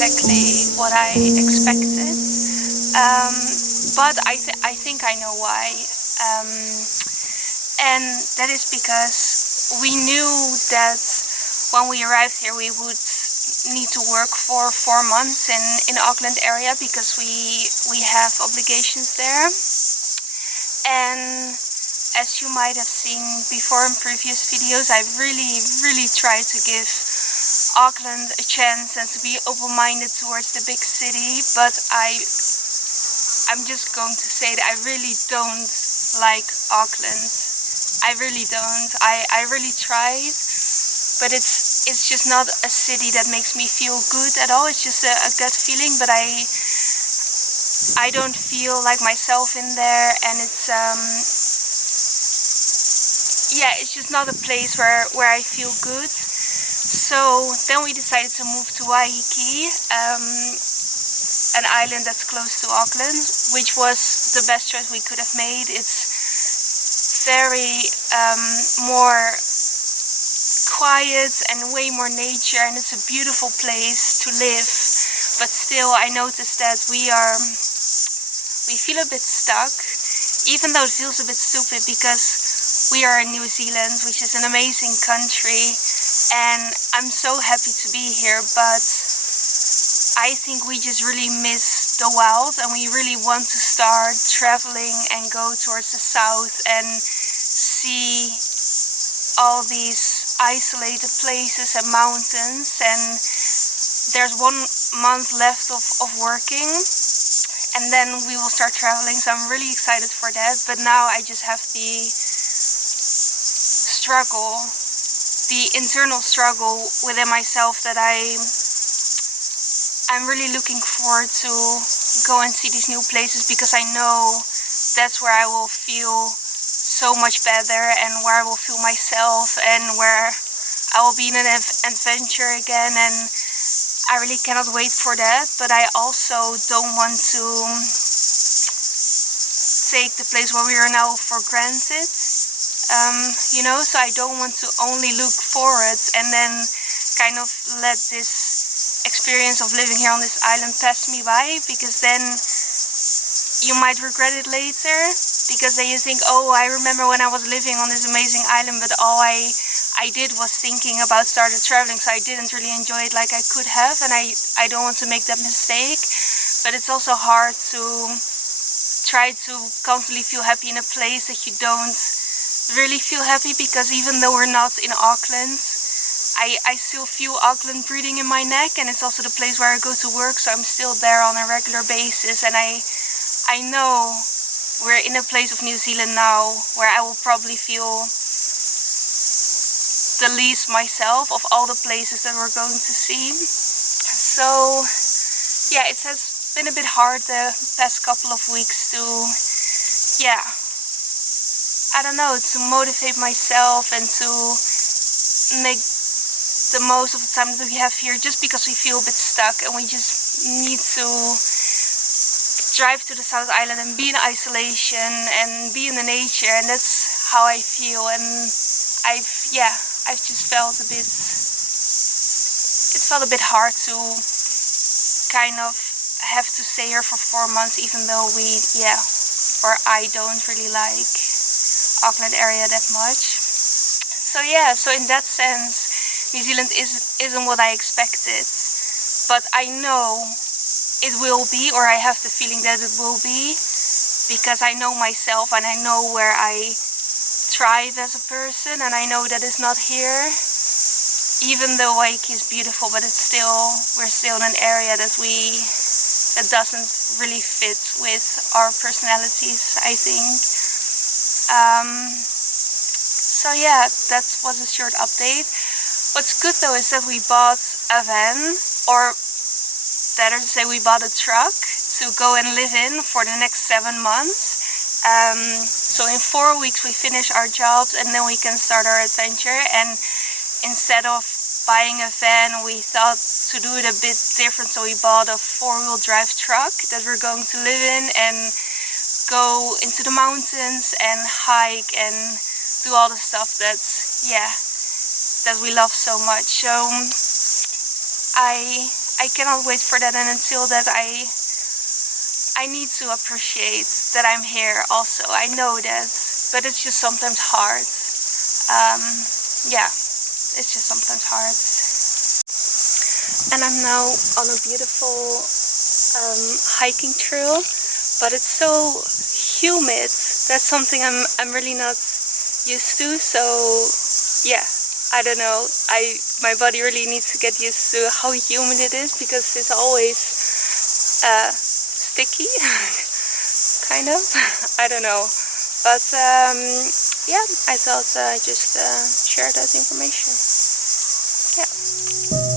exactly what I expected, but I think I know why, and that is because we knew that when we arrived here we would need to work for 4 months in Auckland area because we have obligations there. And as you might have seen before in previous videos, I really try to give Auckland a chance and to be open-minded towards the big city, but I'm just going to say that I really don't like Auckland. I really don't. I really tried, but it's just not a city that makes me feel good at all. It's just a gut feeling, but I don't feel like myself in there, and it's yeah, it's just not a place where I feel good. So then we decided to move to Waiheke, an island that's close to Auckland, which was the best choice we could have made. It's very more quiet and way more nature, and it's a beautiful place to live. But still, I noticed that we feel a bit stuck, even though it feels a bit stupid because we are in New Zealand, which is an amazing country, and I'm so happy to be here, but I think we just really miss the wild, and we really want to start traveling and go towards the south and see all these isolated places and mountains. And there's 1 month left of working, and then we will start traveling, so I'm really excited for that. But now I just have the struggle, the internal struggle within myself, that I'm really looking forward to go and see these new places, because I know that's where I will feel so much better and where I will feel myself and where I will be in an adventure again, and I really cannot wait for that. But I also don't want to take the place where we are now for granted. You know, so I don't want to only look forward and then kind of let this experience of living here on this island pass me by, because then you might regret it later, because then you think, oh, I remember when I was living on this amazing island, but all I did was thinking about started traveling, so I didn't really enjoy it like I could have, and I don't want to make that mistake. But it's also hard to try to constantly feel happy in a place that you don't really feel happy, because even though we're not in Auckland, I still feel Auckland breathing in my neck, and it's also the place where I go to work, so I'm still there on a regular basis. And I know we're in a place of New Zealand now where I will probably feel the least myself of all the places that we're going to see. So yeah, it has been a bit hard the past couple of weeks to, yeah, I don't know, to motivate myself and to make the most of the time that we have here, just because we feel a bit stuck and we just need to drive to the South Island and be in isolation and be in the nature, and that's how I feel. And I've just felt a bit, it felt a bit hard to kind of have to stay here for 4 months, even though I don't really like Auckland area that much. So yeah, so in that sense, New Zealand isn't what I expected, but I know it will be, or I have the feeling that it will be, because I know myself and I know where I thrive as a person, and I know that it's not here. Even though Waiheke is beautiful, but we're still in an area that doesn't really fit with our personalities, I think. So yeah, that was a short update. What's good though is that we bought a van, or better to say, we bought a truck to go and live in for the next 7 months. So in 4 weeks we finish our jobs and then we can start our adventure. And instead of buying a van, we thought to do it a bit different, so we bought a 4-wheel drive truck that we're going to live in and go into the mountains and hike and do all the stuff that we love so much. So I I cannot wait for that, and until that I need to appreciate that I'm here also. I know that, but it's just sometimes hard. Yeah, it's just sometimes hard. And I'm now on a beautiful hiking trail, but it's so humid. That's something I'm really not used to. So yeah, I don't know. My body really needs to get used to how humid it is, because it's always sticky, kind of. I don't know, but yeah, I thought just share that information. Yeah.